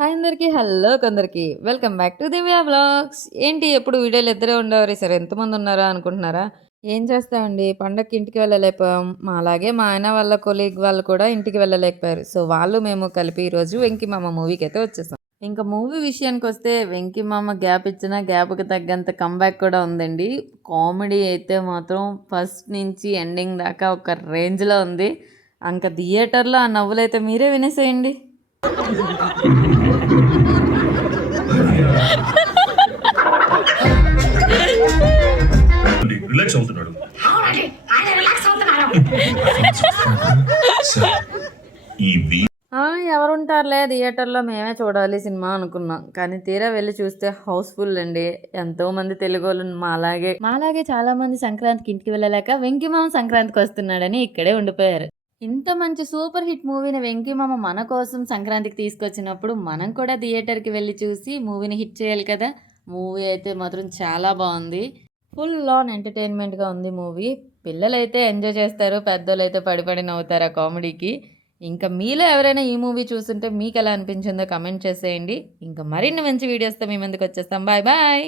Hi అందరికి hello కొందరికి welcome back to Divya blogs. ఏంటి ఎప్పుడు వీడియోలు ఇద్దరే ఉండేవారు, సరే ఎంతమంది ఉన్నారా అనుకుంటున్నారా? ఏం చేస్తామండి, పండగకి ఇంటికి వెళ్ళలేకపోయాం. అలాగే మా ఆయన వాళ్ళ కొలీగ్ వాళ్ళు కూడా ఇంటికి వెళ్ళలేకపోయారు. సో వాళ్ళు మేము కలిపి ఈరోజు వెంకి మామ మూవీకి అయితే వచ్చేసాం. ఇంకా మూవీ విషయానికి వస్తే వెంకి మామ గ్యాప్ ఇచ్చిన గ్యాప్కి తగ్గంత కంబ్యాక్ కూడా ఉందండి. కామెడీ అయితే మాత్రం ఫస్ట్ నుంచి ఎండింగ్ దాకా ఒక రేంజ్లో ఉంది. ఇంకా థియేటర్లో ఆ నవ్వులు అయితే మీరే వినేసేయండి. రిలాక్స్ అవుతున్నాడు. ఎవరుంటారులే థియేటర్లో, మేమే చూడాలి సినిమా అనుకున్నాం. కానీ తీరా వెళ్ళి చూస్తే హౌస్ఫుల్ అండి. ఎంతో మంది తెలుగు వాళ్ళు మాలాగే చాలా మంది సంక్రాంతికి ఇంటికి వెళ్ళలేక వెంకిమామ సంక్రాంతికి వస్తున్నాడని ఇక్కడే ఉండిపోయారు. ఇంత మంచి సూపర్ హిట్ మూవీని వెంకిమామ మన కోసం సంక్రాంతికి తీసుకొచ్చినప్పుడు మనం కూడా థియేటర్కి వెళ్ళి చూసి మూవీని హిట్ చేయాలి కదా. మూవీ అయితే మాత్రం చాలా బాగుంది. ఫుల్ ఆన్ ఎంటర్టైన్మెంట్గా ఉంది మూవీ. పిల్లలైతే ఎంజాయ్ చేస్తారు, పెద్దోళ్ళు అయితే పడి నవ్వుతారు ఆ కామెడీకి. ఇంకా మీలో ఎవరైనా ఈ మూవీ చూస్తుంటే మీకు ఎలా అనిపించిందో కమెంట్ చేసేయండి. ఇంకా మరిన్ని మంచి వీడియోస్తో మీ ముందుకు వచ్చేస్తాం. Bye bye.